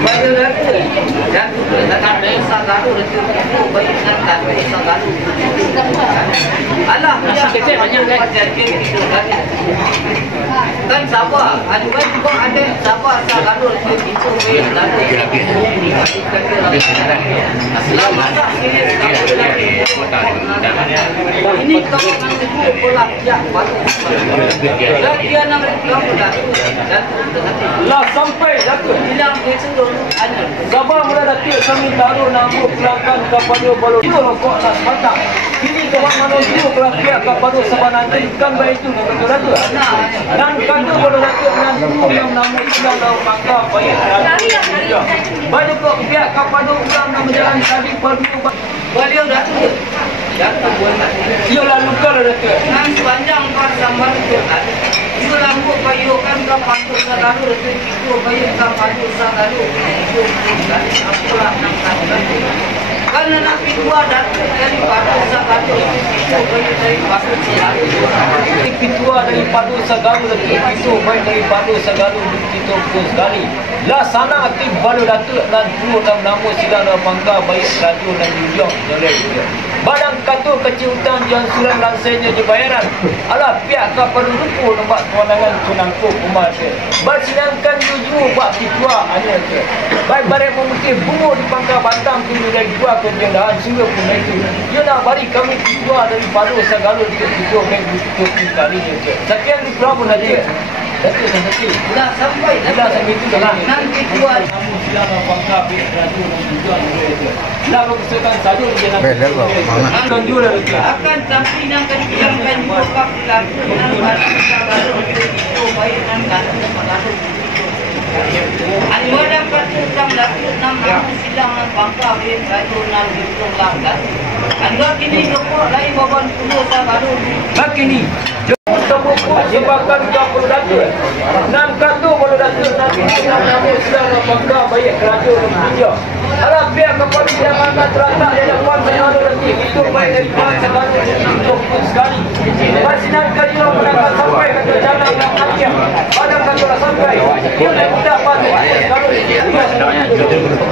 Bayu lagi. Dan tak ada sagaru itu bayu sangat sagaru. Alah, dia kecil banyak jadi itu kan sabar. Aduan juga ada sabar sagaru itu bayu lalu. Ini kalau nanti pulang ya dia nak lah sampai datuk bilang itu ada. Sabah mula datuk kami taruh nama pelanggan kepada balon itu rokok nak patah. Ini kawan manusia kelakar kepada sebab nanti kan baik itu nak datuk. Dan kata balon datuk nanti yang nama Islam dan maka baik datuk. Banyak kok pihak kepada orang nak berjalan tadi perlu Beliau datuk. Datuk buat. Ialah luka lah datuk. Nan sepanjang pas sambar itu kan. Itu lampu bayu kan ke pantul selalu itu bayu ke pantul selalu itu kan apalah nak karena nabi dua datuk dari pantul selalu itu bayu dari pantul selalu Ketua dari Padu Sagaru itu baik dari Padu Sagaru itu pun sekali. Lah sana aktif baru datuk dan dua nama sidang dan pangka baik radio dan video oleh Badang katur kecil hutang yang surat lansainya dibayaran. Alah pihak kapal rupu nombak kewenangan sunangku umat. Bersidangkan jujur buat ketua hanya ke. Baik barang memutih bunga di pangkal Batang kini dari dua kejendahan sehingga pun itu. Ia nak bari kami ketua dari Padu Sagaru ke ketua minggu kali ini. Sekian di Pulau pun aja. Datuk dan Datuk. dah sampai itu dah. nanti dua Kamu silakan pangkal pihak radio dan juga itu. Lah kesetan saja dia nak. Kan juga akan sampai yang kebijakan buka bulan baru itu baik dan lalu Anwar dapat tentang datuk nama sidang bangsa bin radio nan hitung langgar. Anwar kini joko lain baban pulau baru. Begini. Sebabkan kapal datuk. Nan katu baru datuk nanti nama sidang bangsa baik radio dan video. Alah pihak kapal yang mana terletak di depan saya nanti itu baik dari bangsa baru itu sekali. Basinan kali orang mendapat sampai ke jalan yang akhir. Pada kata sampai. Kita patut kalau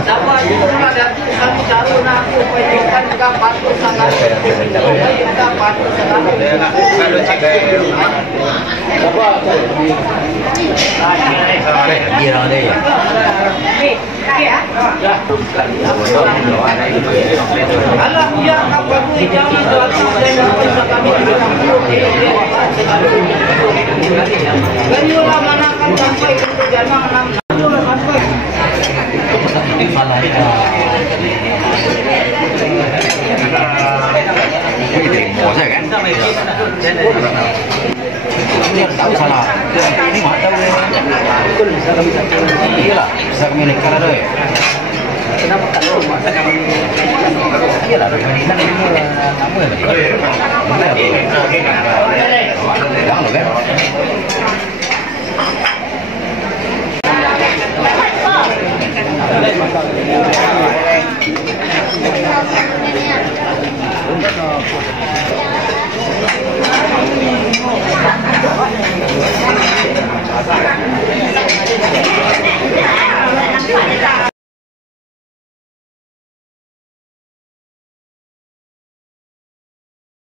sama itu ada kami taruh nak upayakan ke patut sangat kita patut sangat Kalau cek dia orang dia. alah dia kapal jangan datang dan kami dari orang mana kan sampai ke jalan 6 sampai Salah dia. Mau saya kan? Dia tahu salah. Ini mah tahu. Iyalah, bisa kami lekar ada ya. Kenapa kalau masa kami iyalah ini nama ya. Yang lo kan?